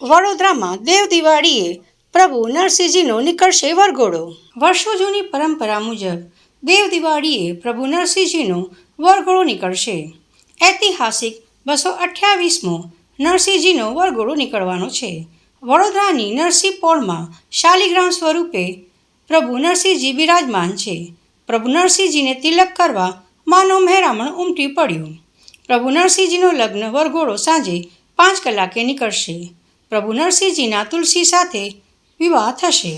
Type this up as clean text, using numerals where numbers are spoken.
વડોદરામાં દેવ દિવાળીએ પ્રભુ નરસિંહજીનો નીકળશે વરઘોડો। વર્ષો જૂની પરંપરા મુજબ દેવ દિવાળીએ પ્રભુ નરસિંહજીનો વરઘોડો નીકળશે। ઐતિહાસિક 228મો નરસિંહજીનો વરઘોડો નીકળવાનો છે। વડોદરાની નરસિંહ પૌળમાં શાલિગ્રામ સ્વરૂપે પ્રભુ નરસિંહજી બિરાજમાન છે। પ્રભુ નરસિંહજીને તિલક કરવા માનવ મહેરામણ ઉમટી પડ્યું। પ્રભુ નરસિંહજીનો લગ્ન વરઘોડો સાંજે 5 કલાકે નીકળશે। પ્રભુ નરસિંહજીના તુલસી સાથે વિવાહ થશે।